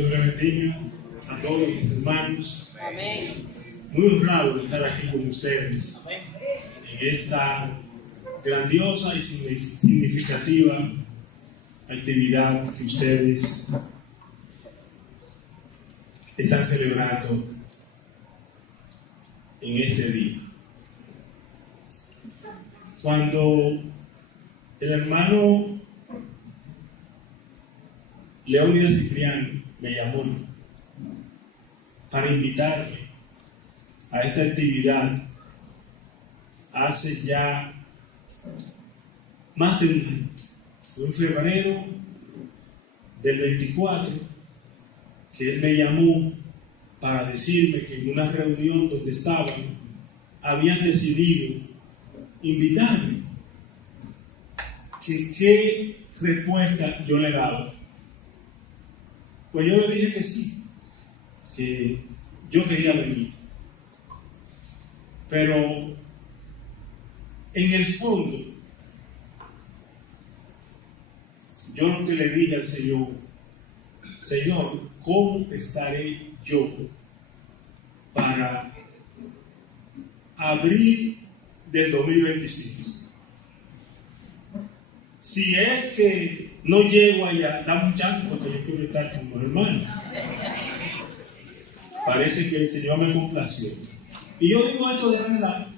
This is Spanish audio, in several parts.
Dios les bendiga a todos mis hermanos. Amén. Muy honrado de estar aquí con ustedes en esta grandiosa y significativa actividad que ustedes están celebrando en este día. Cuando el hermano Leónidas Cipriano me llamó para invitarme a esta actividad hace ya más de un año. Fue en febrero del 24 que él me llamó para decirme que en una reunión donde estaban habían decidido invitarme. ¿Qué respuesta yo le daba? Pues yo le dije que sí, que yo quería venir. Pero en el fondo, yo lo que le dije al Señor, Señor, ¿cómo estaré yo para abril del 2025? Si es que no llego allá, dame un chance porque yo quiero estar con mi hermano. Parece que el Señor me complació. Y yo digo esto de verdad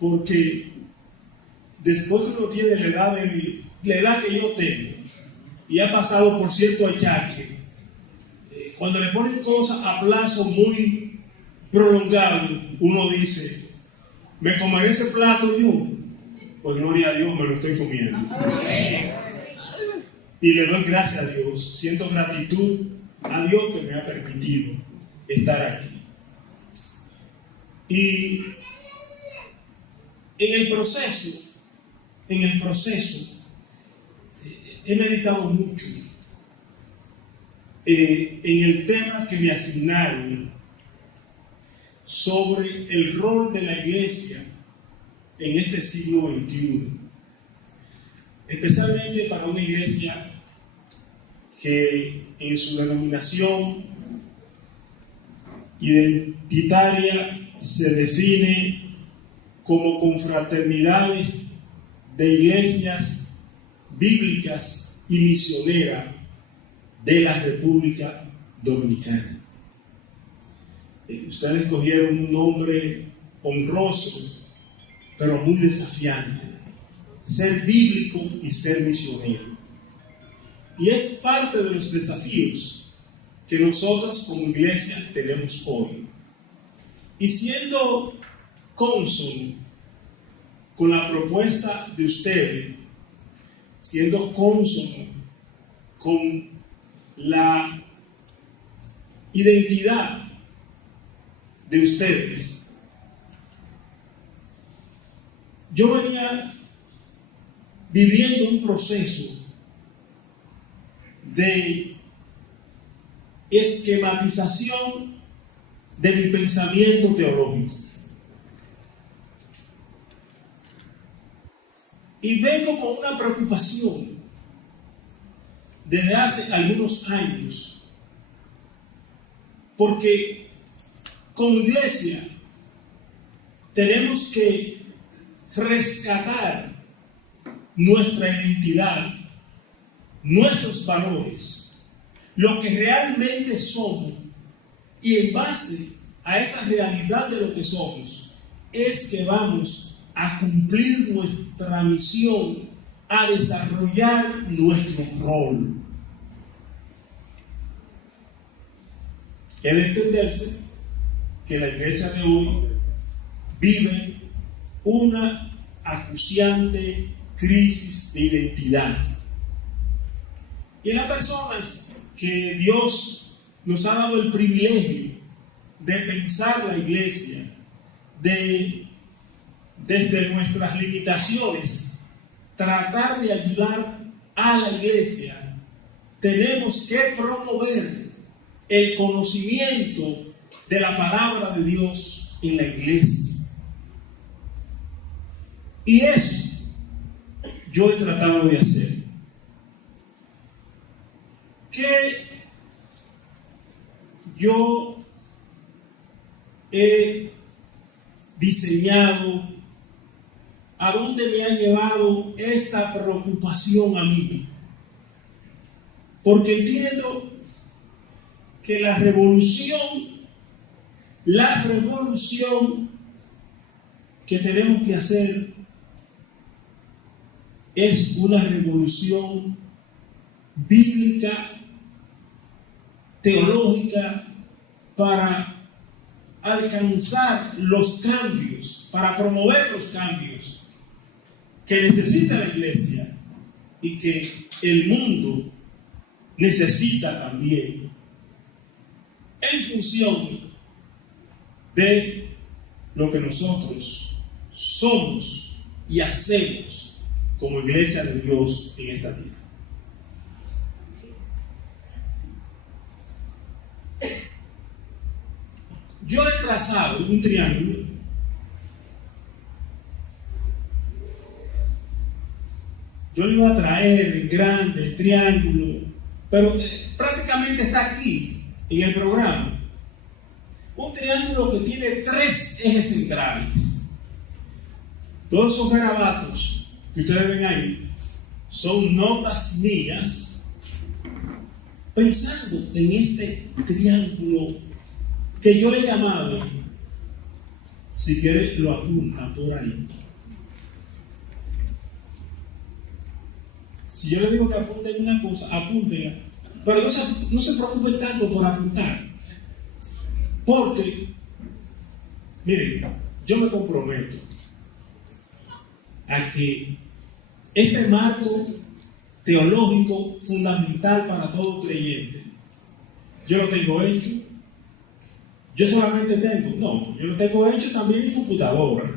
porque después que uno tiene la edad que yo tengo y ha pasado por cierto achaque, cuando le ponen cosas a plazo muy prolongado, uno dice, ¿me comeré ese plato yo? Pues gloria a Dios, me lo estoy comiendo. Y le doy gracias a Dios, siento gratitud a Dios que me ha permitido estar aquí. Y en el proceso, he meditado mucho en el tema que me asignaron sobre el rol de la iglesia en este siglo XXI, especialmente para una iglesia que en su denominación identitaria se define como confraternidades de iglesias bíblicas y misioneras de la República Dominicana. Ustedes escogieron un nombre honroso, pero muy desafiante: ser bíblico y ser misionero. Y es parte de los desafíos que nosotros como iglesia tenemos hoy. Y siendo cónsono con la propuesta de ustedes, siendo cónsono con la identidad de ustedes, yo venía viviendo un proceso de esquematización de mi pensamiento teológico. Y vengo con una preocupación desde hace algunos años, porque como iglesia tenemos que rescatar nuestra identidad, nuestros valores, lo que realmente somos, y en base a esa realidad de lo que somos es que vamos a cumplir nuestra misión, a desarrollar nuestro rol. Es de entenderse que la iglesia de hoy vive una acuciante crisis de identidad. Y las personas que Dios nos ha dado el privilegio de pensar la iglesia desde nuestras limitaciones, tratar de ayudar a la iglesia, tenemos que promover el conocimiento de la palabra de Dios en la iglesia. Y eso yo he tratado de hacer. ¿Qué yo he diseñado, a dónde me ha llevado esta preocupación a mí. Porque entiendo que la revolución que tenemos que hacer es una revolución bíblica, teológica, para alcanzar los cambios, para promover los cambios que necesita la iglesia y que el mundo necesita también, en función de lo que nosotros somos y hacemos como iglesia de Dios en esta tierra. Yo he trazado un triángulo yo le iba a traer grande el triángulo, pero prácticamente está aquí en el programa. Un triángulo que tiene 3 ejes centrales. Todos esos garabatos que ustedes ven ahí son notas mías pensando en este triángulo que yo le he llamado, si quiere lo apuntan por ahí. Si yo le digo que apunten una cosa, apúntenla, pero no se preocupen tanto por apuntar, porque, miren, yo me comprometo a que este marco teológico fundamental para todo creyente, yo lo tengo hecho. Yo solamente yo lo tengo hecho también en computadora.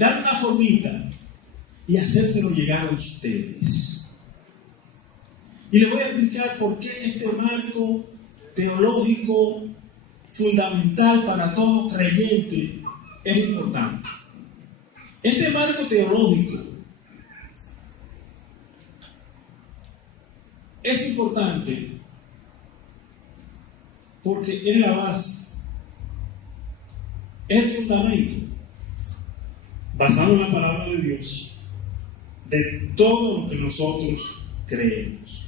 Dar una formita y hacérselo llegar a ustedes. Y les voy a explicar por qué este marco teológico fundamental para todo creyente es importante. Este marco teológico es importante porque es la base, es el fundamento, basado en la palabra de Dios, de todo lo que nosotros creemos.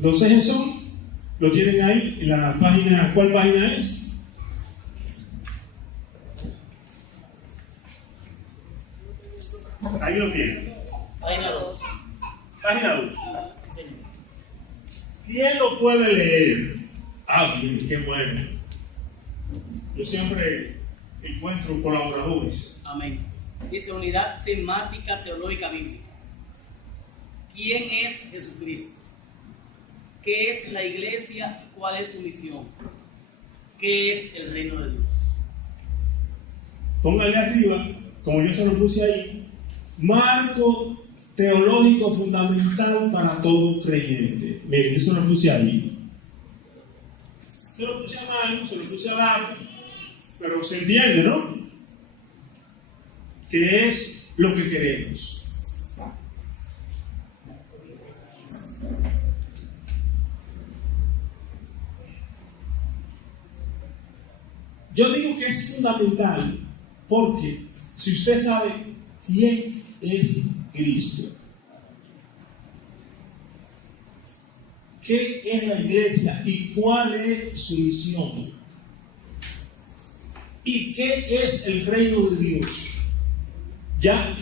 Los ejes lo tienen ahí en la página. ¿Cuál página es? Ahí lo tienen. Página 2. Página 2. ¿Quién lo puede leer? Ah, bien, qué bueno. Yo siempre encuentro colaboradores. Amén. Dice unidad temática teológica bíblica. ¿Quién es Jesucristo? ¿Qué es la iglesia y cuál es su misión? ¿Qué es el reino de Dios? Póngale arriba, como yo se lo puse ahí, marco teológico fundamental para todo creyente. Miren, yo se lo puse ahí. Se lo puse a mano, se lo puse abajo, pero se entiende, ¿no? Que es lo que queremos. Yo digo que es fundamental porque si usted sabe quién es Cristo, qué es la iglesia y cuál es su misión y qué es el reino de Dios, ¿ya?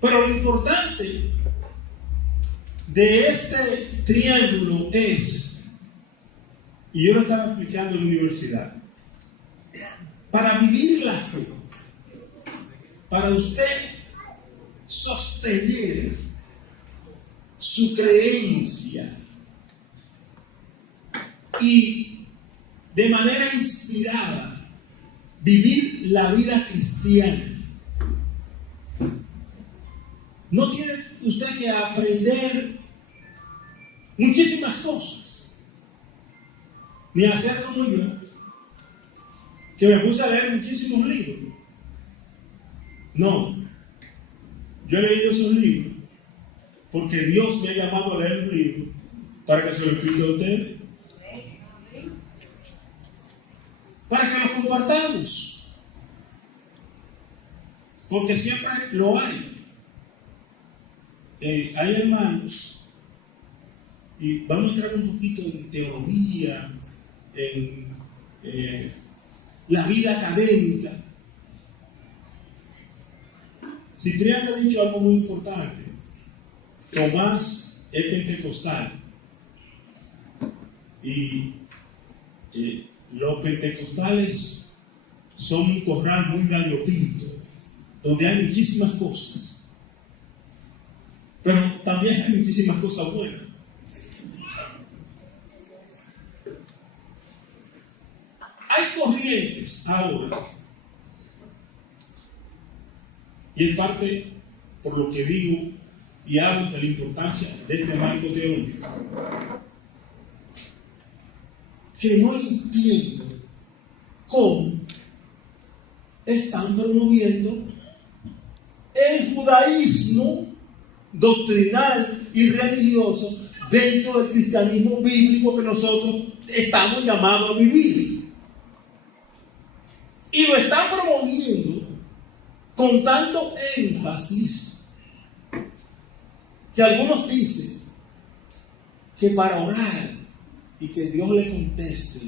Pero lo importante de este triángulo es, y yo lo estaba explicando en la universidad, para vivir la fe, para usted sostener su creencia y de manera inspirada vivir la vida cristiana, no tiene usted que aprender muchísimas cosas, ni hacer como yo, que me puse a leer muchísimos libros. No, yo he leído esos libros porque Dios me ha llamado a leer un libro para que se lo explique a ustedes, para que lo compartamos, porque siempre lo hay. Hay hermanos, y vamos a entrar un poquito en teología, en la vida académica. Cipriano ha dicho algo muy importante. Tomás es pentecostal y los pentecostales son un corral muy variopinto, donde hay muchísimas cosas, pero también hay muchísimas cosas buenas. Hay corrientes ahora, y es parte por lo que digo y hablo de la importancia de este marco teológico, que no entiendo cómo están promoviendo el judaísmo doctrinal y religioso dentro del cristianismo bíblico que nosotros estamos llamados a vivir. Y lo están promoviendo con tanto énfasis que algunos dicen que para orar y que Dios le conteste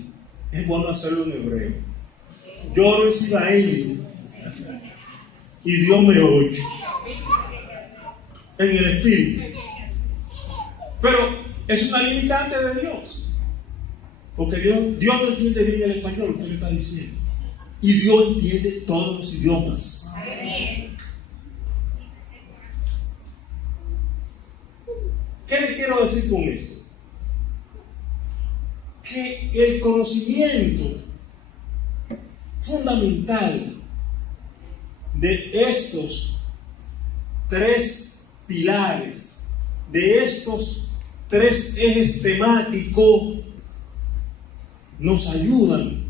es bueno hacerlo en hebreo. Yo oro en Sinaí y Dios me oye en el espíritu. Pero es una limitante de Dios, porque Dios no entiende bien el español, usted le está diciendo, y Dios entiende todos los idiomas. ¿Qué le quiero decir con esto? Que el conocimiento fundamental de estos tres pilares, de estos tres ejes temáticos, nos ayudan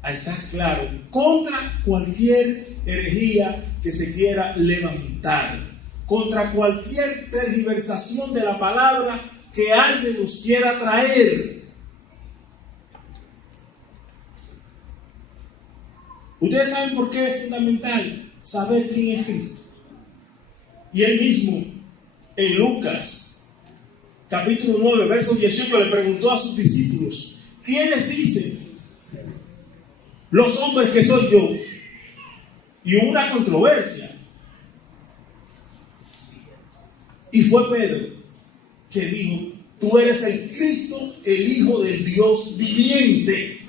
a estar claros contra cualquier herejía que se quiera levantar, contra cualquier tergiversación de la palabra que alguien nos quiera traer. Ustedes saben por qué es fundamental saber quién es Cristo. Y él mismo, en Lucas, capítulo 9, verso 18, le preguntó a sus discípulos: ¿quiénes dicen los hombres que soy yo? Y hubo una controversia. Y fue Pedro que dijo: tú eres el Cristo, el Hijo del Dios viviente.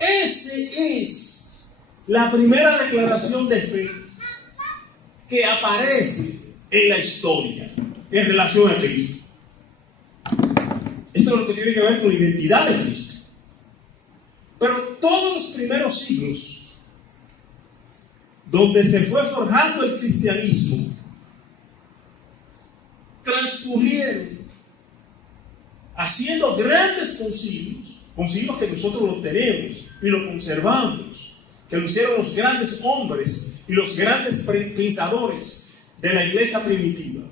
Esa es la primera declaración de fe que aparece en la historia en relación a Cristo. Esto es lo que tiene que ver con la identidad de Cristo. Pero todos los primeros siglos, donde se fue forjando el cristianismo, transcurrieron haciendo grandes concilios que nosotros los tenemos y los conservamos, que lo hicieron los grandes hombres y los grandes pensadores de la iglesia primitiva.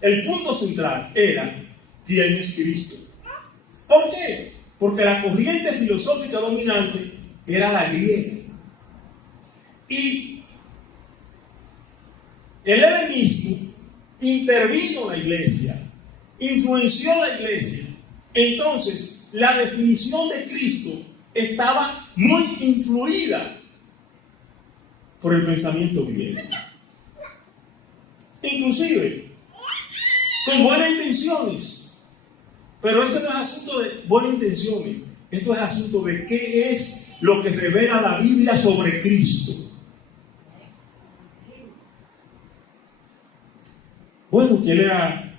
El punto central era: ¿quién es Cristo? ¿Por qué? Porque la corriente filosófica dominante era la griega. Y el helenismo intervino en la iglesia, influenció la iglesia. Entonces, la definición de Cristo estaba muy influida por el pensamiento griego. Inclusive, con buenas intenciones. Pero esto no es asunto de buenas intenciones. Esto es asunto de qué es lo que revela la Biblia sobre Cristo. Bueno, que él era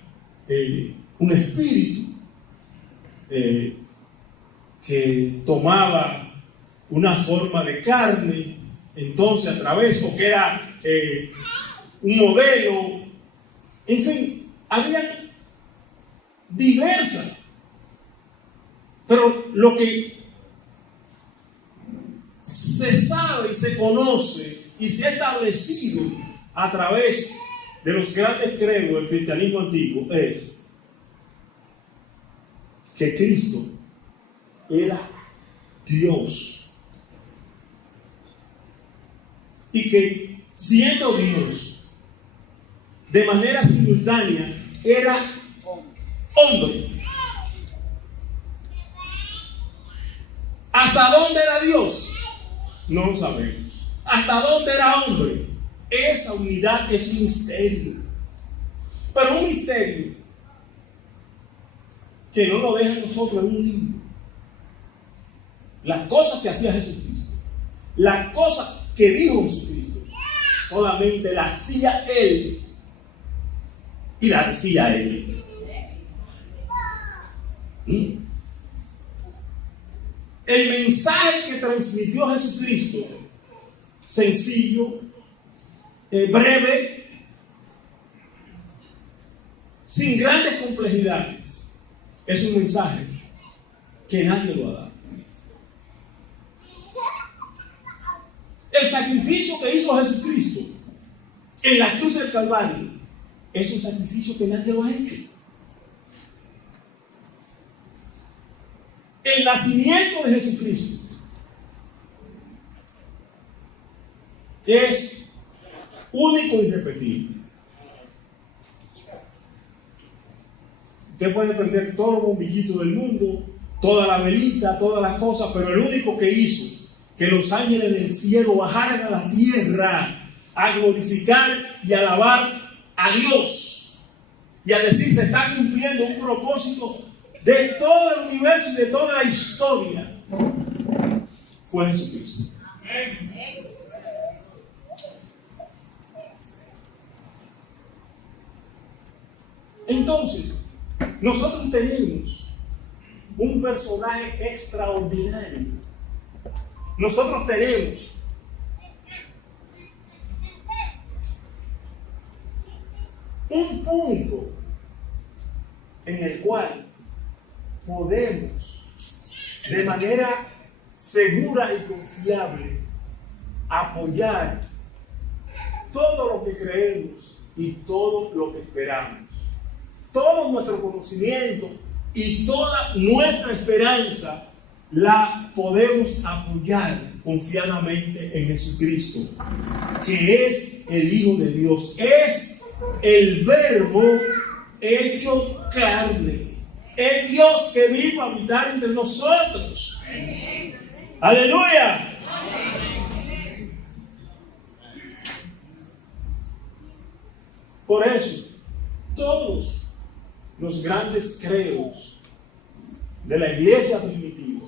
un espíritu que tomaba una forma de carne, entonces a través, o que era un modelo, en fin, había diversas, pero lo que se sabe y se conoce y se ha establecido a través de los grandes credos del cristianismo antiguo es que Cristo era Dios y que siendo Dios de manera simultánea era hombre. ¿Hasta dónde era Dios? No lo sabemos. ¿Hasta dónde era hombre? Esa unidad es un misterio. Pero un misterio que no lo deja a nosotros en un libro. Las cosas que hacía Jesucristo, las cosas que dijo Jesucristo, solamente las hacía Él y las decía Él. El mensaje que transmitió Jesucristo, sencillo, breve, sin grandes complejidades, es un mensaje que nadie lo ha dado. El sacrificio que hizo Jesucristo en la cruz del Calvario es un sacrificio que nadie lo ha hecho. El nacimiento de Jesucristo es único y irrepetible. Usted puede prender todos los bombillitos del mundo, toda la velita, todas las cosas, pero el único que hizo que los ángeles del cielo bajaran a la tierra a glorificar y alabar a Dios y a decir se está cumpliendo un propósito de todo el universo y de toda la historia, fue Jesucristo. Entonces, nosotros tenemos un personaje extraordinario. Nosotros tenemos un punto en el cual podemos de manera segura y confiable apoyar todo lo que creemos y todo lo que esperamos. Todo nuestro conocimiento y toda nuestra esperanza la podemos apoyar confiadamente en Jesucristo, que es el Hijo de Dios, es el Verbo hecho carne, es Dios que vino a habitar entre nosotros. Amén. Aleluya. Amén. Por eso, todos los grandes credos de la iglesia primitiva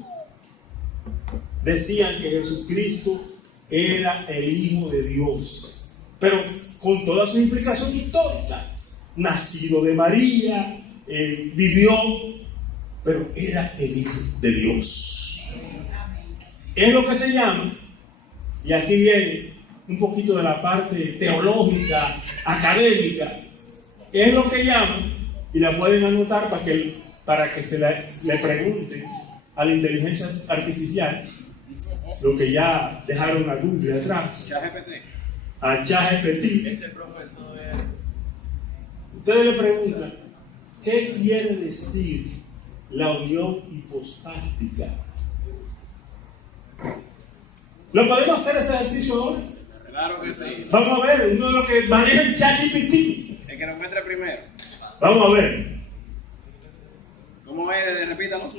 decían que Jesucristo era el Hijo de Dios, pero con toda su implicación histórica, nacido de María, vivió, pero era el Hijo de Dios. Es lo que se llama, y aquí viene un poquito de la parte teológica, académica, es lo que llaman, y la pueden anotar para que se le pregunte a la inteligencia artificial, lo que ya dejaron a Google atrás, a ChatGPT. Ese profesor Ustedes le preguntan, ¿qué quiere decir la unión hipostática? ¿Lo podemos hacer ese ejercicio ahora? Claro que sí. Vamos a ver, uno de los que maneja el ChatGPT. El que lo encuentre primero. Vamos a ver. ¿Cómo es? Repítalo.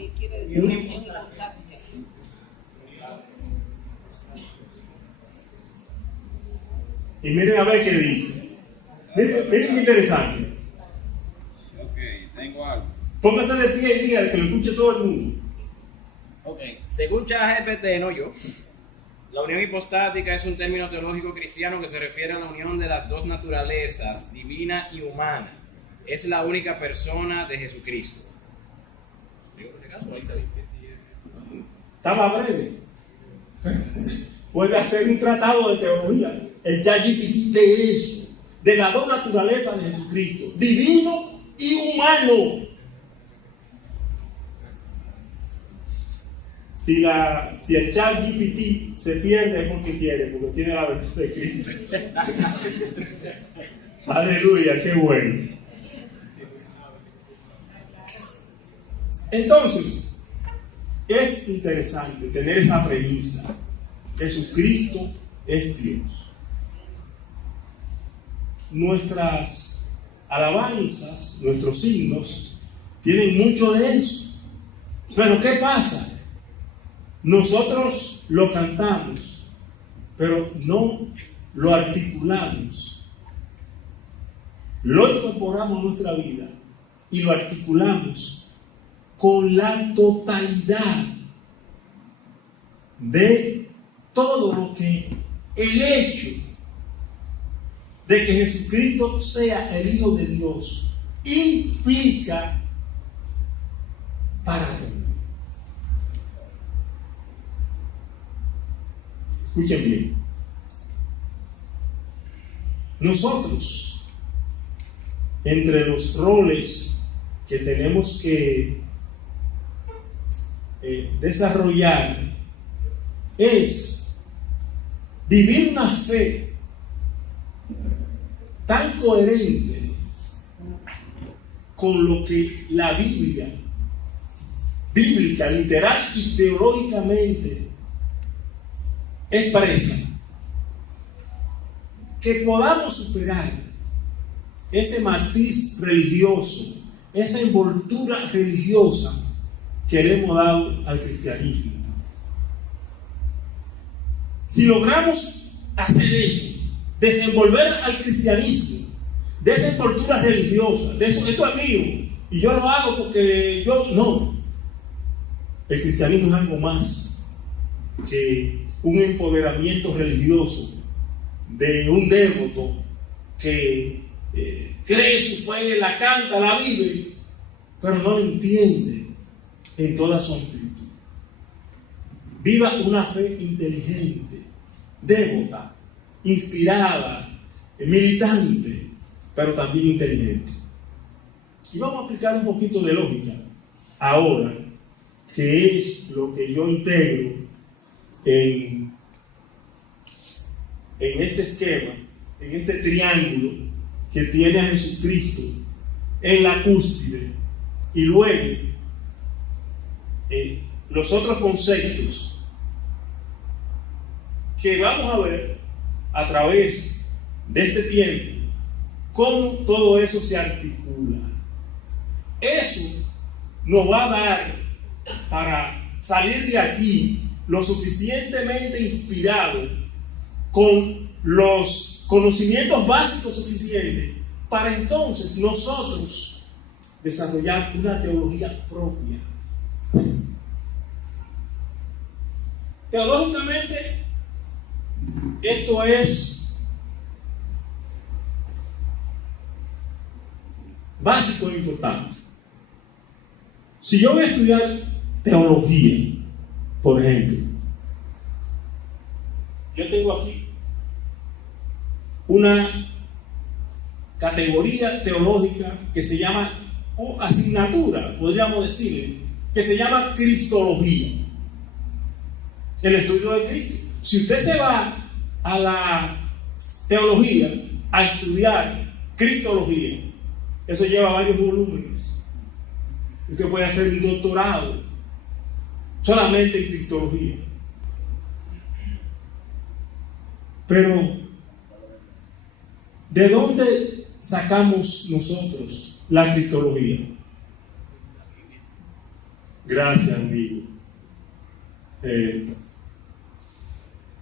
Y miren a ver qué dice. Miren qué interesante. Ok, tengo algo. Póngase de pie y diga que lo escuche todo el mundo. Ok, según ChatGPT, no yo, la unión hipostática es un término teológico cristiano que se refiere a la unión de las dos naturalezas, divina y humana. Es la única persona de Jesucristo. Estaba breve. Puede hacer un tratado de teología. El ChatGPT de eso, de las dos naturalezas de Jesucristo, divino y humano. Si el ChatGPT se pierde es porque quiere, porque tiene la verdad de Cristo. Aleluya, qué bueno. Entonces, es interesante tener esa premisa. Jesucristo es Dios. Nuestras alabanzas, nuestros himnos, tienen mucho de eso. Pero ¿qué pasa? Nosotros lo cantamos, pero no lo articulamos. Lo incorporamos a nuestra vida y lo articulamos con la totalidad de todo lo que el hecho de que Jesucristo sea el Hijo de Dios implica para todos. Escuchen bien. Nosotros, entre los roles que tenemos que desarrollar, es vivir una fe tan coherente con lo que la Biblia, bíblica, literal y teológicamente expresa, que podamos superar ese matiz religioso, esa envoltura religiosa que le hemos dado al cristianismo. Si logramos hacer eso, desenvolver al cristianismo de esa envoltura religiosa, de eso, esto es mío y yo lo hago porque yo no. El cristianismo es algo más que un empoderamiento religioso de un devoto que cree su fe, la canta, la vive, pero no la entiende en toda su amplitud. Viva una fe inteligente, devota, inspirada, militante, pero también inteligente. Y vamos a aplicar un poquito de lógica ahora, que es lo que yo integro en este esquema, en este triángulo que tiene a Jesucristo en la cúspide, y luego los otros conceptos que vamos a ver a través de este tiempo, cómo todo eso se articula. Eso nos va a dar para salir de aquí lo suficientemente inspirado, con los conocimientos básicos suficientes, para entonces nosotros desarrollar una teología propia. Teológicamente, esto es básico e importante. Si yo voy a estudiar teología, por ejemplo, yo tengo aquí una categoría teológica que se llama, o asignatura, podríamos decirle, que se llama Cristología, el estudio de Cristo. Si usted se va a la teología a estudiar Cristología, eso lleva varios volúmenes. Usted puede hacer un doctorado solamente en Cristología. Pero, ¿de dónde sacamos nosotros la Cristología? Gracias, amigo.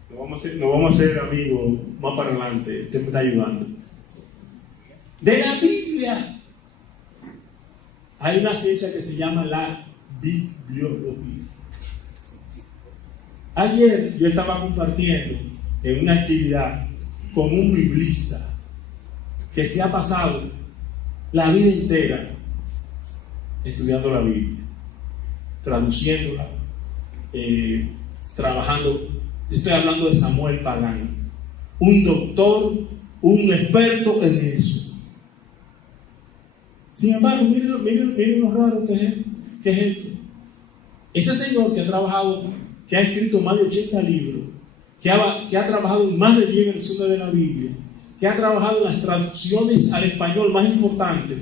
Nos vamos a hacer amigos más para adelante. Usted me está ayudando. De la Biblia hay una ciencia que se llama la bibliología. Ayer yo estaba compartiendo en una actividad con un biblista que se ha pasado la vida entera estudiando la Biblia, traduciéndola, trabajando. Estoy hablando de Samuel Pagano, un doctor, un experto en eso. Sin embargo, miren lo raro que es esto. Ese señor que ha trabajado, que ha escrito más de 80 libros, que ha trabajado en más de 10 versiones de la Biblia, que que ha trabajado en las traducciones al español más importantes,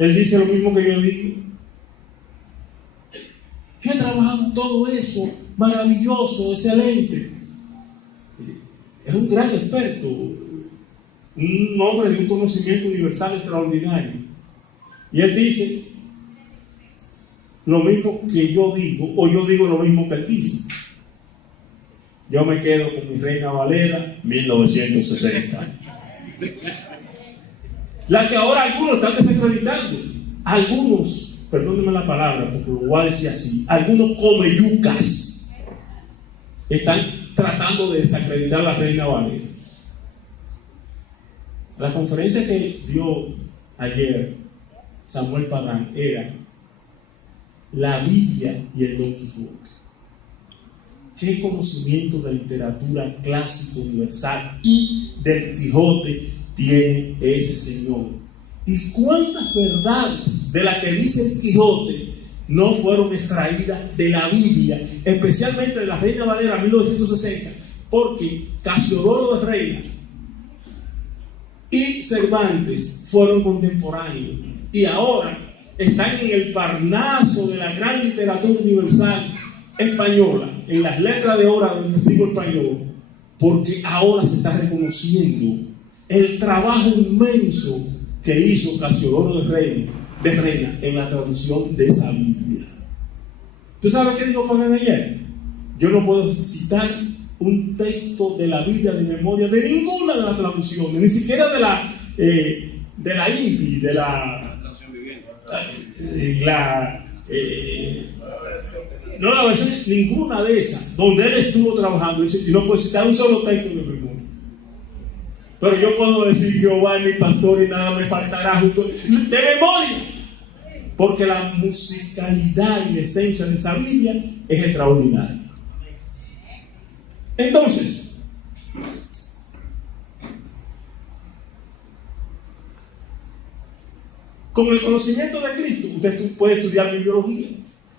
él dice lo mismo que yo digo. Que ha trabajado todo eso, maravilloso, excelente. Es un gran experto, un hombre de un conocimiento universal extraordinario. Y él dice lo mismo que yo digo, o yo digo lo mismo que él dice. Yo me quedo con mi Reina Valera 1960. La que ahora algunos están desacreditando. Algunos, perdónenme la palabra porque lo voy a decir así, algunos comeyucas están tratando de desacreditar a la Reina Valera. La conferencia que dio ayer Samuel Pagán era la Biblia y el Don Quijote. ¿Qué conocimiento de literatura clásica universal y del Quijote tiene ese señor? ¿Y cuántas verdades de las que dice el Quijote no fueron extraídas de la Biblia, especialmente de la Reina Valera 1960? Porque Casiodoro de Reina y Cervantes fueron contemporáneos y ahora están en el Parnaso de la gran literatura universal española, en las letras de oro del siglo español, porque ahora se está reconociendo el trabajo inmenso que hizo Casiodoro de Reina en la traducción de esa Biblia. ¿Tú sabes qué dijo Pagán ayer? Yo no puedo citar un texto de la Biblia de memoria de ninguna de las traducciones, ni siquiera de la IBI, de la versión, ninguna de esas donde él estuvo trabajando, y no puedo citar un solo texto de memoria. Pero yo puedo decir: Jehová es mi pastor y nada me faltará, justo de memoria, porque la musicalidad y la esencia de esa Biblia es extraordinaria. Entonces, con el conocimiento de Cristo, usted puede estudiar bibliología,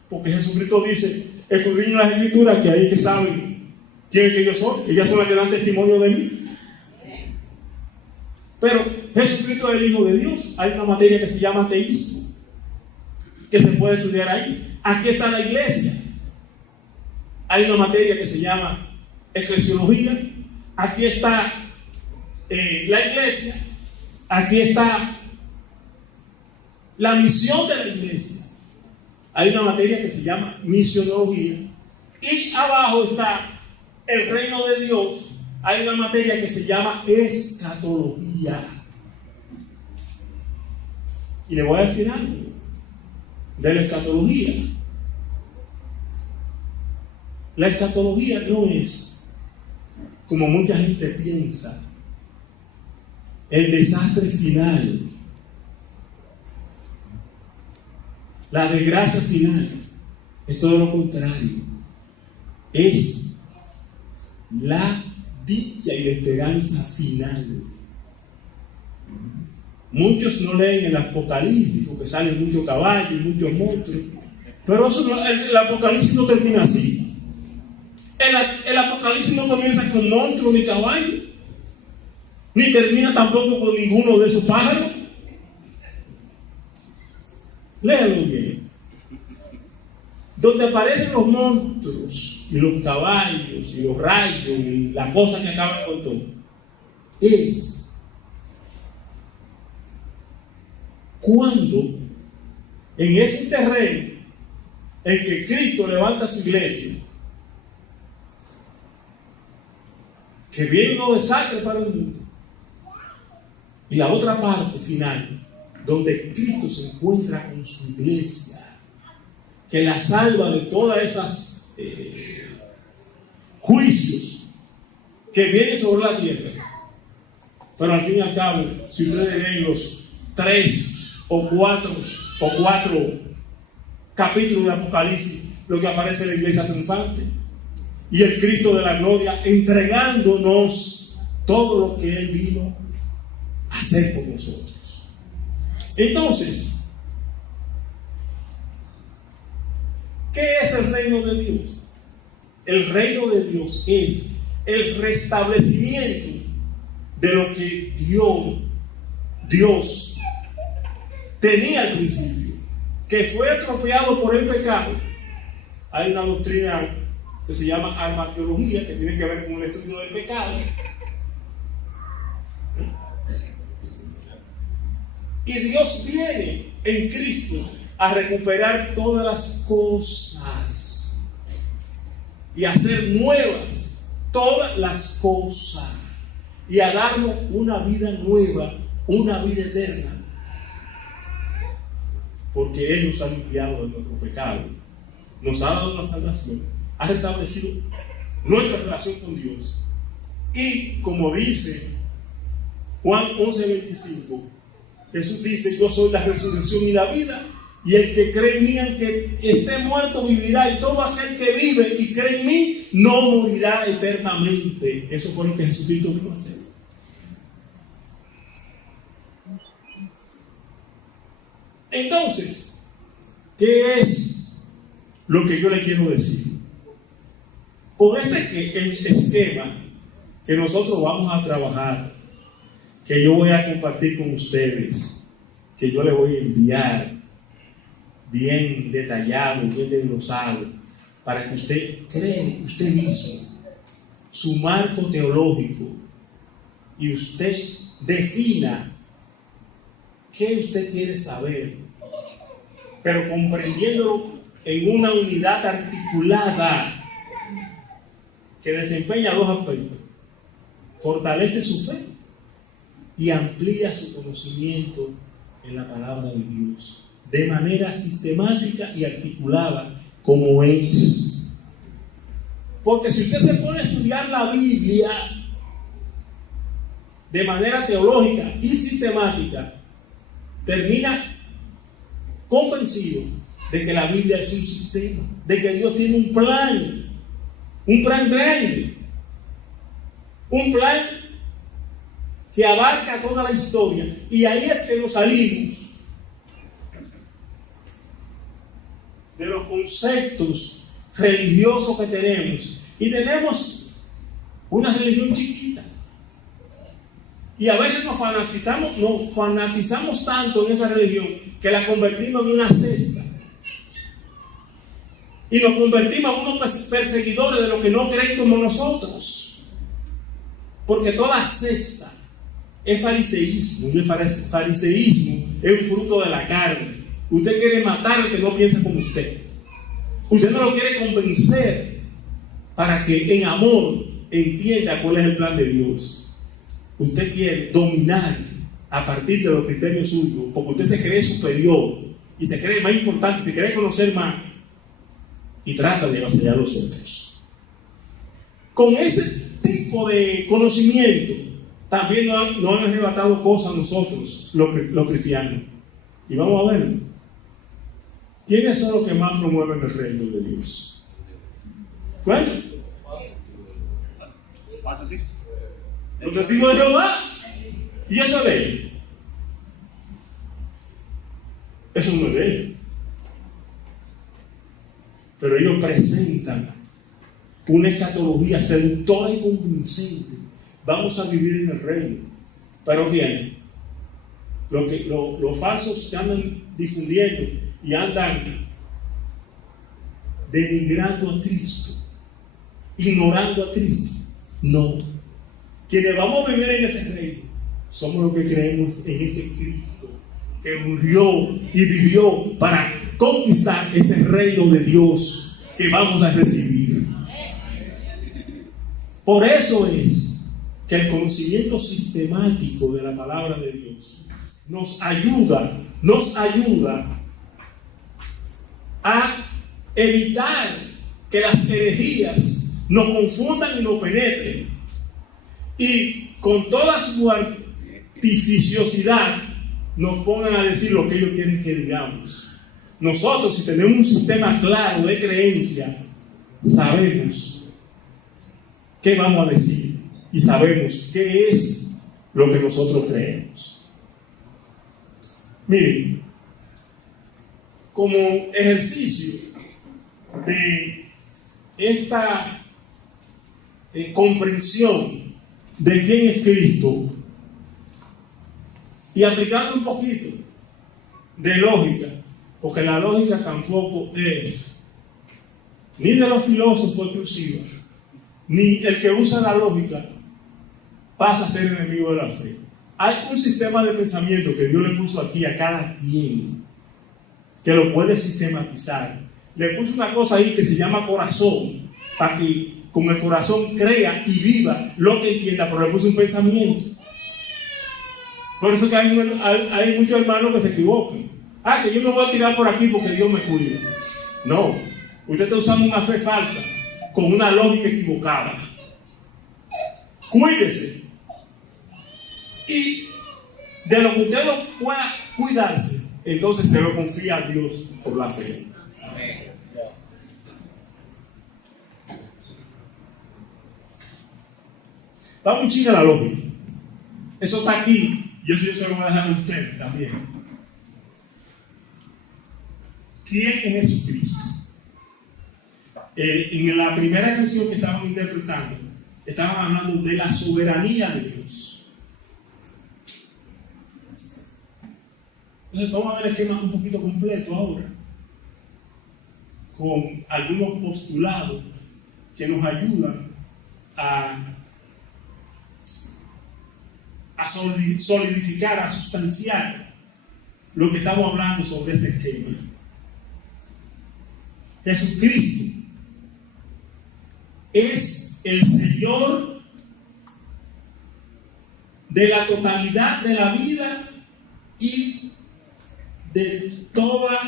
porque Jesucristo dice: escudriñen las Escrituras, que ahí que saben quién es que yo soy, ellas son las que dan testimonio de mí. Pero Jesucristo es el Hijo de Dios. Hay una materia que se llama ateísmo, que se puede estudiar ahí. Aquí está la iglesia. Hay una materia que se llama eclesiología. Aquí está la iglesia. Aquí está la misión de la iglesia. Hay una materia que se llama misionología. Y abajo está el reino de Dios. Hay una materia que se llama escatología. Y le voy a decir algo de la escatología. La escatología no es, como mucha gente piensa, el desastre final, la desgracia final. Es todo lo contrario. Es la dicha y la esperanza final. Muchos no leen el Apocalipsis porque salen muchos caballos y muchos monstruos, pero eso no, el Apocalipsis no termina así. El Apocalipsis no comienza con monstruos ni caballos, ni termina tampoco con ninguno de esos pájaros. Léalo bien. Donde aparecen los monstruros y los caballos y los rayos y la cosa que acaban con todo, es cuando en ese terreno en que Cristo levanta su iglesia, que viene un desastre para el mundo, y la otra parte final donde Cristo se encuentra con su iglesia, que la salva de todas esas juicios que vienen sobre la tierra. Pero al fin y al cabo, si ustedes leen los 3 o 4 capítulos de Apocalipsis, lo que aparece en la iglesia triunfante y el Cristo de la gloria entregándonos todo lo que Él vino a hacer por nosotros. Entonces, ¿qué es el reino de Dios? El reino de Dios es el restablecimiento de lo que Dios tenía al principio, que fue atropellado por el pecado. Hay una doctrina que se llama armateología, que tiene que ver con el estudio del pecado. Y Dios viene en Cristo a recuperar todas las cosas y a hacer nuevas todas las cosas y a darnos una vida nueva, una vida eterna, porque Él nos ha limpiado de nuestro pecado, nos ha dado la salvación, ha restablecido nuestra relación con Dios. Y como dice Juan 11:25, Jesús dice: yo soy la resurrección y la vida, y el que cree en mí, aunque esté muerto, vivirá, y todo aquel que vive y cree en mí no morirá eternamente. Eso fue lo que Jesucristo vino a hacer. Entonces, ¿qué es lo que yo le quiero decir? Con este esquema que nosotros vamos a trabajar, que yo voy a compartir con ustedes, que yo le voy a enviar bien detallado, bien desglosado, para que usted cree usted mismo su marco teológico y usted defina qué usted quiere saber, pero comprendiéndolo en una unidad articulada que desempeña dos aspectos: fortalece su fe y amplía su conocimiento en la palabra de Dios de manera sistemática y articulada, como es. Porque si usted se pone a estudiar la Biblia de manera teológica y sistemática, termina convencido de que la Biblia es un sistema, de que Dios tiene un plan grande, un plan que abarca toda la historia. Y ahí es que nos salimos de los conceptos religiosos que tenemos, y tenemos una religión chiquita, y a veces nos fanatizamos tanto en esa religión que la convertimos en una secta, y nos convertimos en unos perseguidores de los que no creen como nosotros, porque toda secta es fariseísmo, y el fariseísmo es un fruto de la carne. Usted quiere matar al que no piensa como usted. Usted no lo quiere convencer para que en amor entienda cuál es el plan de Dios. Usted quiere dominar a partir de los criterios suyos, porque usted se cree superior y se cree más importante, se cree conocer más, y trata de avasallar a los otros. Con ese tipo de conocimiento también nos han arrebatado cosas a nosotros, los cristianos. Y vamos a ver, ¿quiénes son los que más promueven el reino de Dios? ¿Cuál? Los testigos de Jehová. Y eso es de él. Eso no es de él. Pero ellos presentan una escatología seductora y convincente. Vamos a vivir en el reino. Pero bien, los falsos que andan difundiendo y andan denigrando a Cristo, ignorando a Cristo. No. Quienes vamos a vivir en ese reino somos los que creemos en ese Cristo que murió y vivió para conquistar ese reino de Dios que vamos a recibir. Por eso es que el conocimiento sistemático de la palabra de Dios nos ayuda a evitar que las herejías nos confundan y nos penetren, y con toda su artificiosidad nos pongan a decir lo que ellos quieren que digamos. Nosotros, si tenemos un sistema claro de creencia, sabemos qué vamos a decir y sabemos qué es lo que nosotros creemos. Miren, como ejercicio de esta comprensión de quién es Cristo, Y aplicando un poquito de lógica, porque la lógica tampoco es ni de los filósofos exclusivos, ni el que usa la lógica pasa a ser enemigo de la fe. Hay un sistema de pensamiento que Dios le puso aquí a cada quien, que lo puede sistematizar. Le puso una cosa ahí que se llama corazón, para que con el corazón crea y viva lo que entienda, pero le puso un pensamiento. Por eso que hay muchos hermanos que se equivocan. Que yo me voy a tirar por aquí porque Dios me cuida. No, usted está usando una fe falsa con una lógica equivocada. Cuídese. Y de lo que usted no pueda cuidarse, entonces se lo confía a Dios por la fe. Amén. Está muy chida la lógica. Eso está aquí. Y eso yo se lo voy a dejar a usted también. ¿Quién es Jesucristo? En la primera canción que estábamos interpretando, estaban hablando de la soberanía de Dios. Entonces vamos a ver el esquema un poquito completo ahora, con algunos postulados que nos ayudan a solidificar, a sustanciar lo que estamos hablando sobre este esquema. Jesucristo es el Señor de la totalidad de la vida y de toda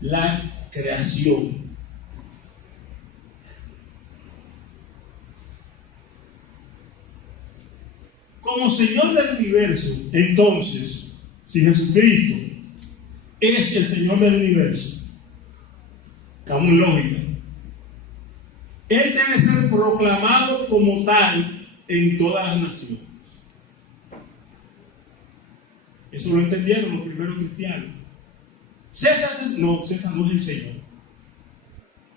la creación. Como Señor del universo, entonces, si Jesucristo es el Señor del universo, estamos en lógica, Él debe ser proclamado como tal en todas las naciones. Eso lo entendieron los primeros cristianos. César no es el Señor.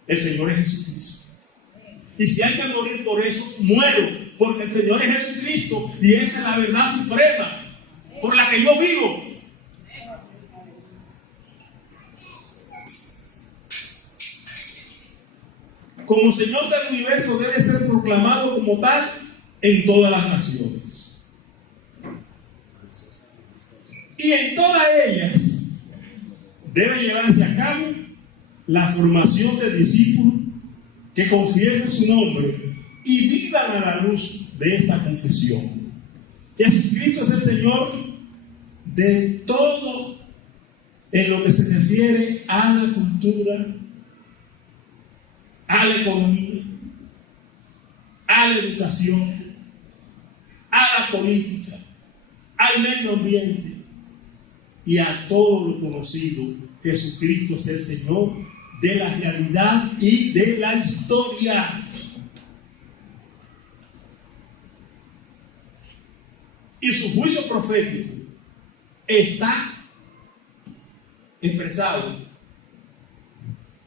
El Señor es Jesucristo. Y si hay que morir por eso, muero. Porque el Señor es Jesucristo y esa es la verdad suprema por la que yo vivo. Como Señor del universo debe ser proclamado como tal en todas las naciones. Y en todas ellas debe llevarse a cabo la formación de discípulos que confiesen su nombre y vivan a la luz de esta confesión. Jesucristo es el Señor de todo en lo que se refiere a la cultura, a la economía, a la educación, a la política, al medio ambiente y a todo lo conocido. Jesucristo es el Señor de la realidad y de la historia. Y su juicio profético está expresado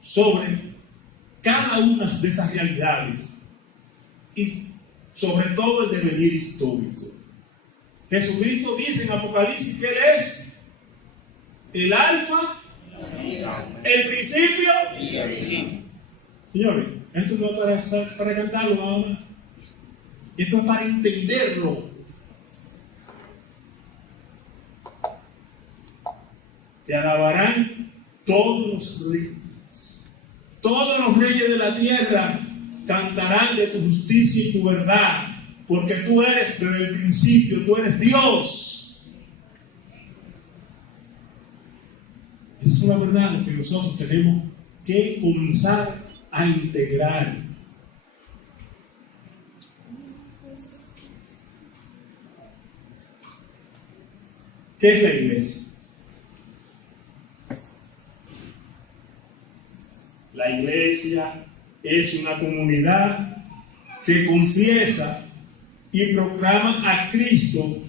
sobre cada una de esas realidades y sobre todo el devenir histórico. Jesucristo dice en Apocalipsis que Él es el alfa, el principio. Señores, esto no es para cantarlo ahora, esto es para entenderlo. Te alabarán todos los reyes. Todos los reyes de la tierra cantarán de tu justicia y tu verdad, porque tú eres desde el principio, tú eres Dios. Esas son las verdades que nosotros tenemos que comenzar a integrar. ¿Qué es la iglesia? La iglesia es una comunidad que confiesa y proclama a Cristo,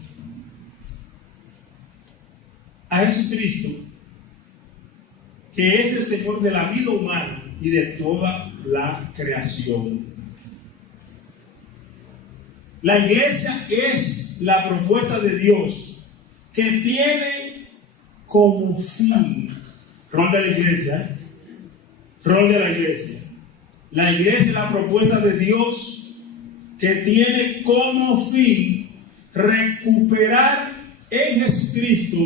a Jesucristo, que es el Señor de la vida humana y de toda la creación. La iglesia es la propuesta de Dios que tiene como fin, rol de la iglesia, rol de la iglesia. La iglesia es la propuesta de Dios que tiene como fin recuperar en Jesucristo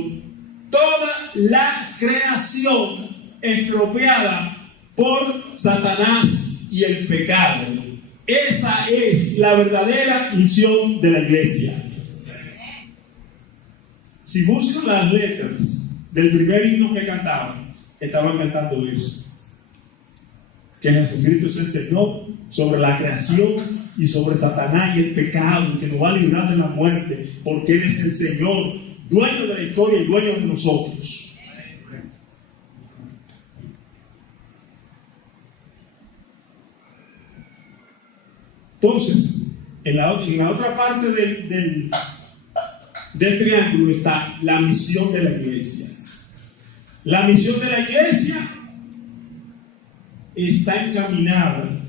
toda la creación estropeada por Satanás y el pecado. Esa es la verdadera misión de la iglesia. Si buscan las letras del primer himno que cantaban, estaban cantando eso: que Jesucristo es el Señor sobre la creación y sobre Satanás y el pecado, que nos va a librar de la muerte, porque Él es el Señor, dueño de la historia y dueño de nosotros. Entonces, en la otra parte del triángulo está la misión de la iglesia. La misión de la iglesia está encaminada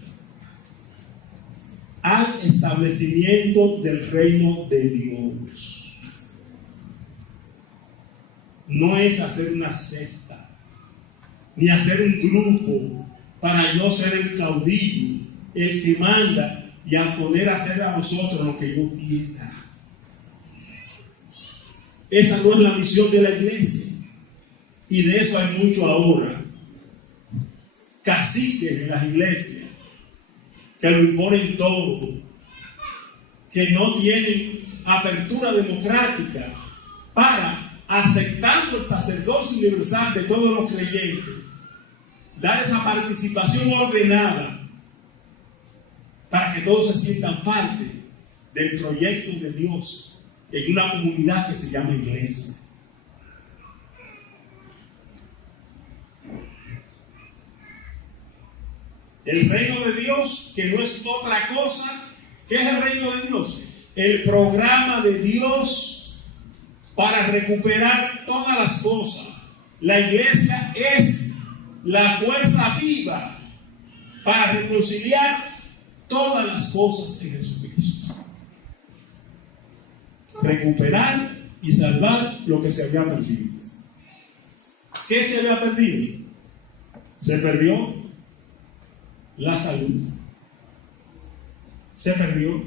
al establecimiento del reino de Dios. No es hacer una cesta, ni hacer un grupo para yo ser el caudillo, el que manda, y a poder hacer a nosotros lo que yo quiera. Esa no es la misión de la iglesia. Y de eso hay mucho ahora. Caciques en las iglesias que lo imponen todo, que no tienen apertura democrática para, aceptando el sacerdocio universal de todos los creyentes, dar esa participación ordenada para que todos se sientan parte del proyecto de Dios en una comunidad que se llama iglesia. El reino de Dios, que no es otra cosa, ¿qué es el reino de Dios? El programa de Dios para recuperar todas las cosas. La iglesia es la fuerza viva para reconciliar todas las cosas en Jesucristo. Recuperar y salvar lo que se había perdido. ¿Qué se había perdido? Se perdió la salud, se perdió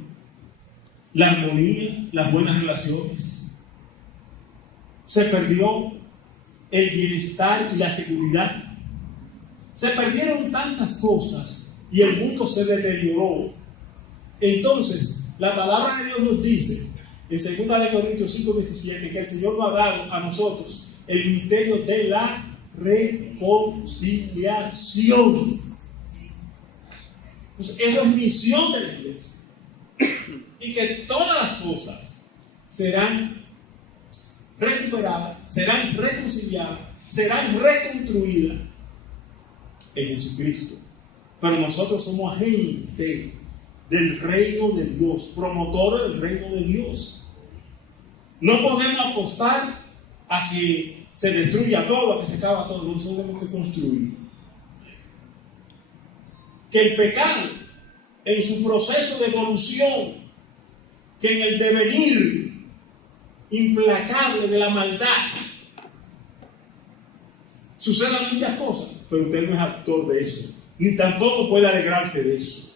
la armonía, las buenas relaciones, se perdió el bienestar y la seguridad, se perdieron tantas cosas y el mundo se deterioró. Entonces la palabra de Dios nos dice en 2 Corintios 5:17 que el Señor nos ha dado a nosotros el ministerio de la reconciliación. Pues eso es misión de la iglesia. Y que todas las cosas serán recuperadas, serán reconciliadas, serán reconstruidas en Jesucristo. Pero nosotros somos agentes del reino de Dios, promotores del reino de Dios. No podemos apostar a que se destruya todo, a que se acaba todo. Nosotros tenemos que construir. Que el pecado, en su proceso de evolución, que en el devenir implacable de la maldad, sucedan muchas cosas, pero usted no es actor de eso, ni tampoco puede alegrarse de eso.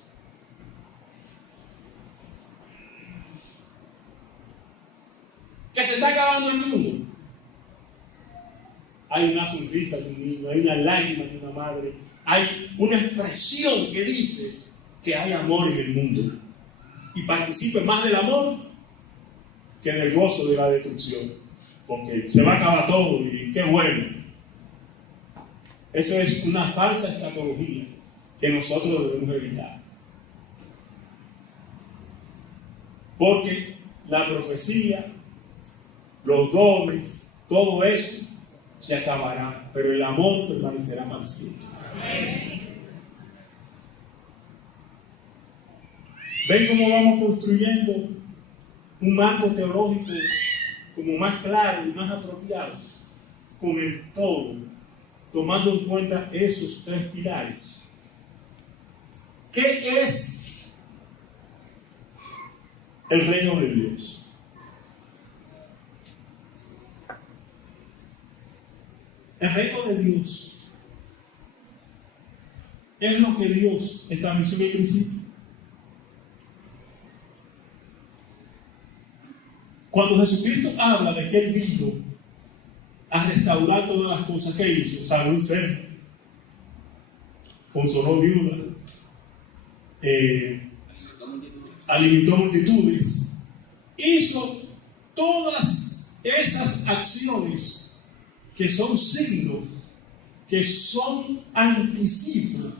Que se está acabando el mundo. Hay una sonrisa de un niño, hay una lágrima de una madre, hay una expresión que dice que hay amor en el mundo. Y participe más del amor que del gozo de la destrucción. Porque se va a acabar todo y qué bueno. Eso es una falsa escatología que nosotros debemos evitar. Porque la profecía, los dones, todo eso se acabará, pero el amor permanecerá para siempre. ¿Ven cómo vamos construyendo un marco teológico como más claro y más apropiado con el todo, tomando en cuenta esos tres pilares? ¿Qué es el reino de Dios? El reino de Dios es lo que Dios estableció en el principio. Cuando Jesucristo habla de que Él vino a restaurar todas las cosas que hizo, sanó enfermo, consoló viudas, alimentó multitudes, hizo todas esas acciones que son signos, que son anticipos,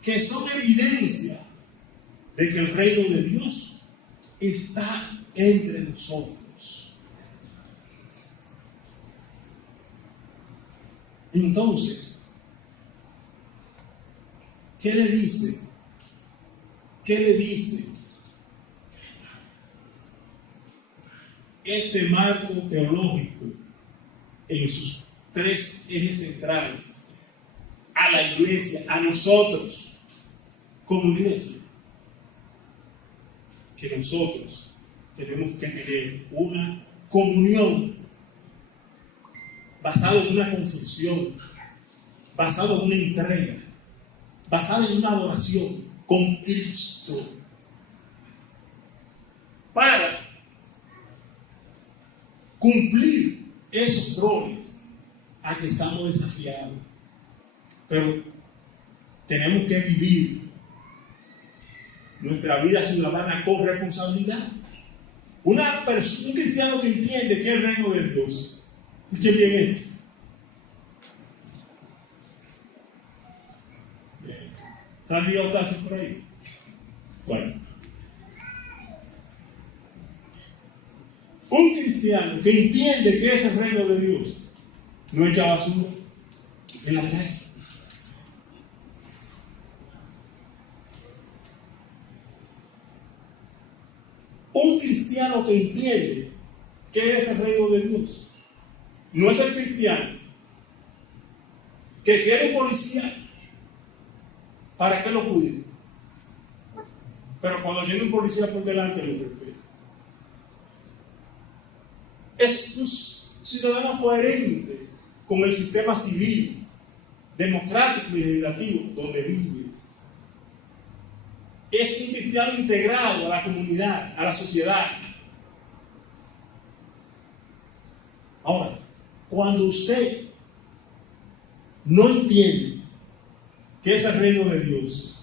que son evidencia de que el reino de Dios está entre nosotros. Entonces, ¿qué le dice? ¿Qué le dice este marco teológico en sus tres ejes centrales a la iglesia, a nosotros como iglesia? Que nosotros tenemos que tener una comunión basada en una confesión, basada en una entrega, basada en una adoración con Cristo, para cumplir esos roles a que estamos desafiados. Pero tenemos que vivir nuestra vida ciudadana con responsabilidad. Un cristiano que entiende que es el reino de Dios. Escuchen bien esto. ¿Está el día Octavio por ahí? Bueno. Un cristiano que entiende que es el reino de Dios no echa basura en la calle. Un cristiano que entiende que es el reino de Dios no es el cristiano que quiere un policía para que lo cuide, pero cuando viene un policía por delante lo respeta. Es un ciudadano coherente con el sistema civil, democrático y legislativo donde vive. Es un cristiano integrado a la comunidad, a la sociedad. Ahora, cuando usted no entiende qué es el reino de Dios,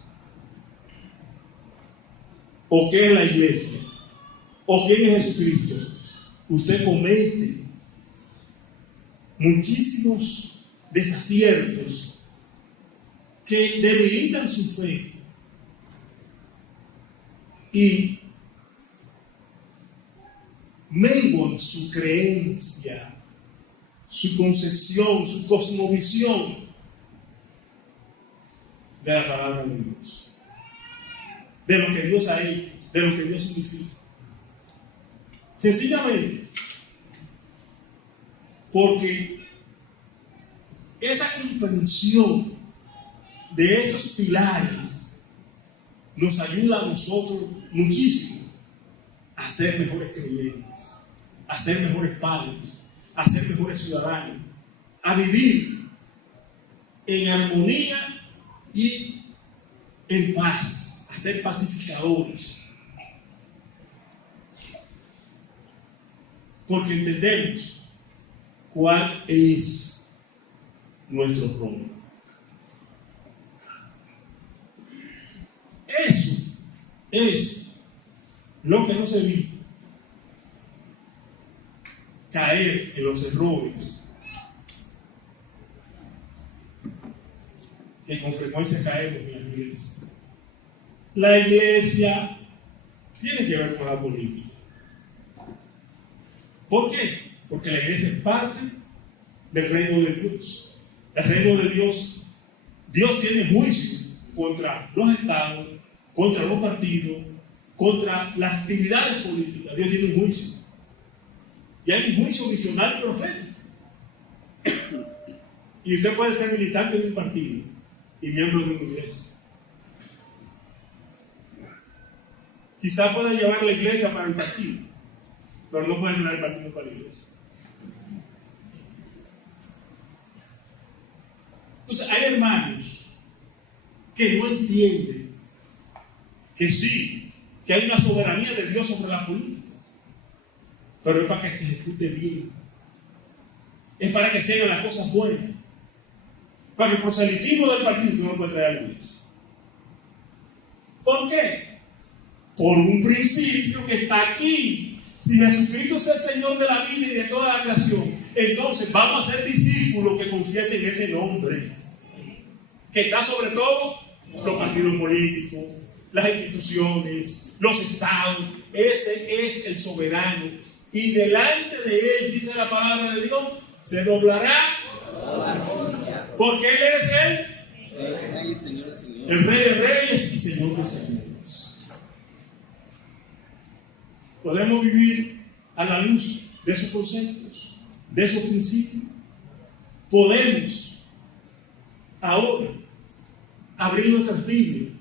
o qué es la iglesia, o quién es Jesucristo, usted comete muchísimos desaciertos que debilitan su fe y menguan su creencia, su concepción, su cosmovisión de la palabra de Dios, de lo que Dios ha hecho, de lo que Dios significa. Sencillamente porque esa comprensión de estos pilares nos ayuda a nosotros muchísimo a ser mejores creyentes, a ser mejores padres, a ser mejores ciudadanos, a vivir en armonía y en paz, a ser pacificadores. Porque entendemos cuál es nuestro rol. Eso es lo que nos evita caer en los errores que con frecuencia caemos en la iglesia. La iglesia tiene que ver con la política. ¿Por qué? Porque la iglesia es parte del reino de Dios. El reino de Dios, Dios tiene juicio contra los estados, contra los partidos, contra las actividades políticas. Dios tiene un juicio. Y hay un juicio misionario y profético. Y usted puede ser militante de un partido y miembro de una iglesia. Quizá pueda llevar la iglesia para el partido, pero no puede llevar el partido para la iglesia. Entonces hay hermanos que no entienden que sí, que hay una soberanía de Dios sobre la política, pero es para que se ejecute bien, es para que se hagan las cosas buenas. Para el proselitismo del partido no puede traer a la iglesia. ¿Por qué? Por un principio que está aquí. Si Jesucristo es el Señor de la vida y de toda la creación, entonces vamos a ser discípulos que confiesen ese nombre, que está sobre todo los partidos políticos, las instituciones, los estados. Ese es el soberano. Y delante de él, dice la palabra de Dios, se doblará, porque él es el Rey de Reyes y Señor de Señores. Podemos vivir a la luz de esos conceptos, de esos principios. Podemos ahora abrir nuestras Biblias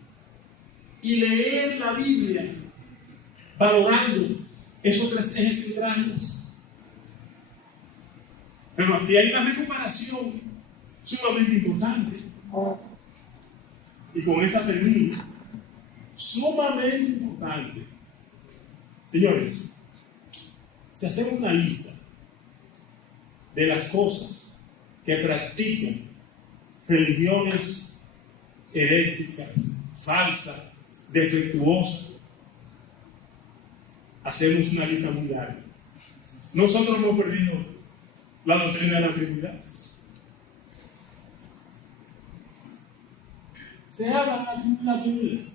y leer la Biblia valorando esos tres ejes centrales. Pero aquí hay una recuperación sumamente importante. Y con esta termino. Sumamente importante. Señores, si hacemos una lista de las cosas que practican religiones heréticas, falsas, defectuosas, hacemos una lista muy larga. Nosotros hemos perdido la doctrina de la Trinidad. Se habla de la Trinidad.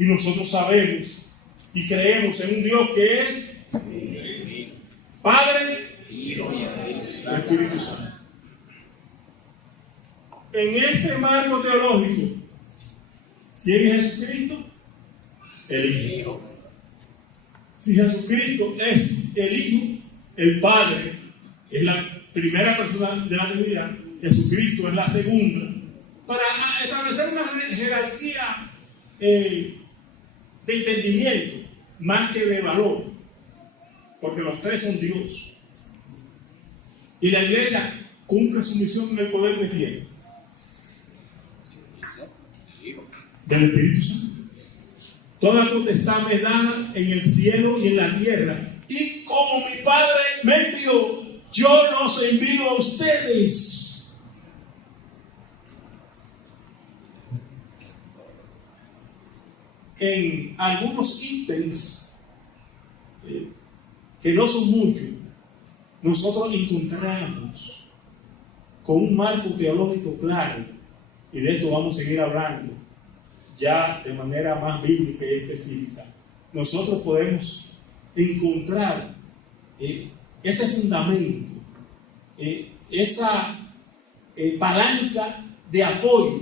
Y nosotros sabemos y creemos en un Dios que es Padre, Hijo y Espíritu Santo. En este marco teológico, ¿quién es Jesucristo? El Hijo. Si Jesucristo es el Hijo, el Padre es la primera persona de la Trinidad, Jesucristo es la segunda, para establecer una jerarquía de entendimiento más que de valor, porque los tres son Dios. Y la iglesia cumple su misión en el poder de quién? Del Espíritu Santo. Toda potestad me da en el cielo y en la tierra. Y como mi Padre me envió, yo los envío a ustedes. En algunos ítems, que no son muchos, nosotros encontramos con un marco teológico claro, y de esto vamos a seguir hablando ya de manera más bíblica y específica. Nosotros podemos encontrar ese fundamento, esa palanca de apoyo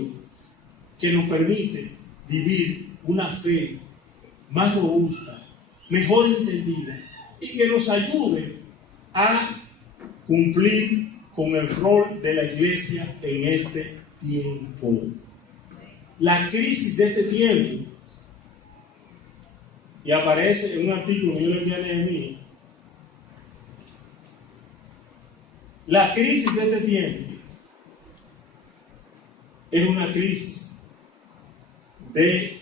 que nos permite vivir una fe más robusta, mejor entendida, y que nos ayude a cumplir con el rol de la iglesia en este tiempo. La crisis de este tiempo, y aparece en un artículo que yo le envié a Nehemías, la crisis de este tiempo es una crisis de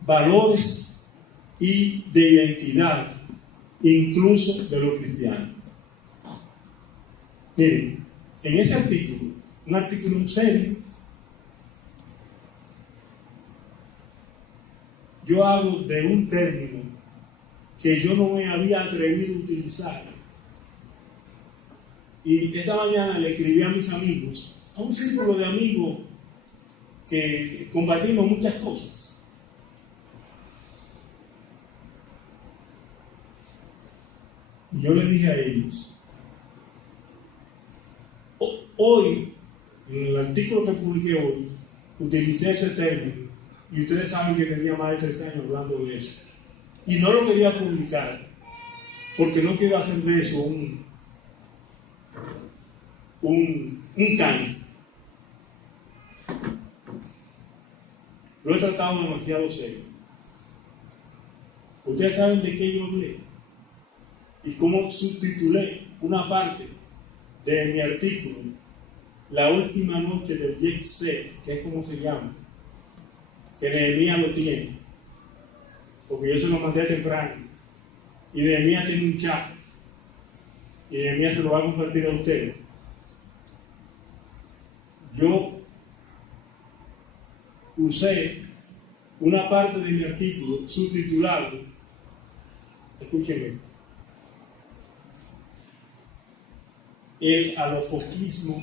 valores y de identidad, incluso de los cristianos. Miren, en ese artículo, un artículo serio, yo hablo de un término que yo no me había atrevido a utilizar. Y esta mañana le escribí a mis amigos, a un círculo de amigos que compartimos muchas cosas. Y yo le dije a ellos, hoy, en el artículo que publiqué hoy, utilicé ese término, y ustedes saben que tenía más de 3 años hablando de eso, y no lo quería publicar, porque no quiero hacer de eso un caño. Lo he tratado demasiado serio. Ustedes saben de qué yo hablé y cómo subtitulé una parte de mi artículo la última noche del Yek Set, que es como se llama, que Nehemías lo tiene, porque yo se lo mandé temprano, y Nehemías tiene un chat, y Nehemías se lo va a compartir a ustedes. Yo usé una parte de mi artículo subtitulado, escuchen esto, el alofoquismo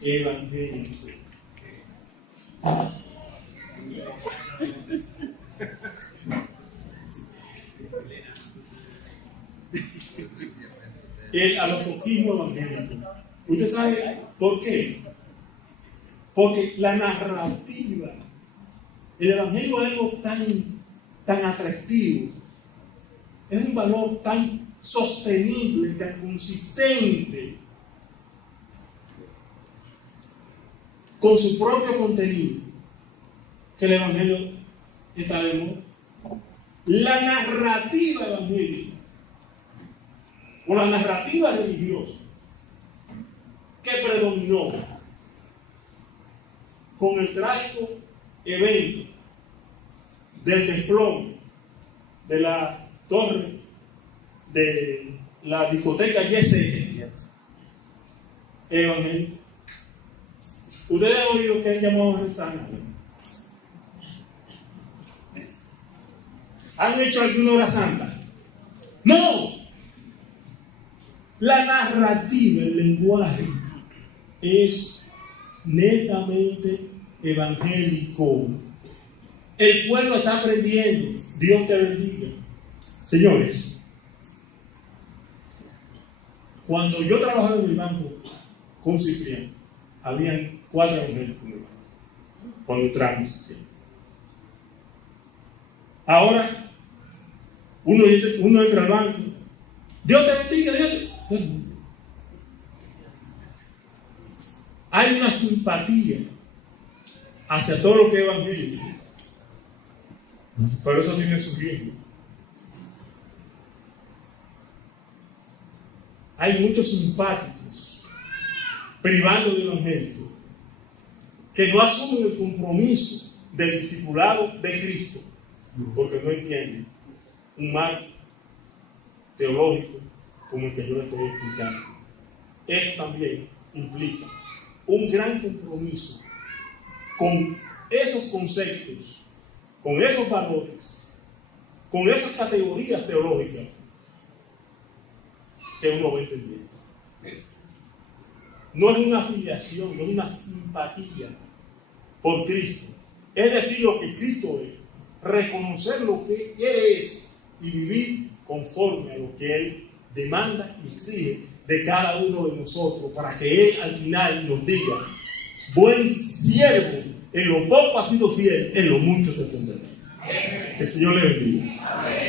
evangélico. El alofoquismo evangélico. ¿Usted sabe por qué? Porque la narrativa, el evangelio es algo tan atractivo, es un valor tan sostenible, tan consistente con su propio contenido, que el evangelio está de moda. La narrativa evangélica o la narrativa religiosa que predominó con el trágico evento del desplome de la torre de la discoteca YC evangélica. Ustedes han oído que han llamado a rezar. ¿Han hecho alguna hora santa? No. La narrativa, el lenguaje es netamente evangélico. El pueblo está aprendiendo. Dios te bendiga. Señores, cuando yo trabajaba en el banco con Cipriano, habían 4 evangélicos en el banco. Cuando entramos. Ahora, uno entra al banco. Dios te bendiga, Dios te... Hay una simpatía hacia todo lo que es evangélico, pero eso tiene su riesgo. Hay muchos simpáticos privando del evangélico que no asumen el compromiso del discipulado de Cristo porque no entienden un mal teológico como el que yo le estoy explicando. Eso también implica un gran compromiso con esos conceptos, con esos valores, con esas categorías teológicas que uno va entendiendo. No es una afiliación, no es una simpatía por Cristo. Es decir, lo que Cristo es, reconocer lo que Él es y vivir conforme a lo que Él demanda y exige de cada uno de nosotros, para que Él al final nos diga: buen siervo, en lo poco has sido fiel, en lo mucho te pondré. Que el Señor le bendiga.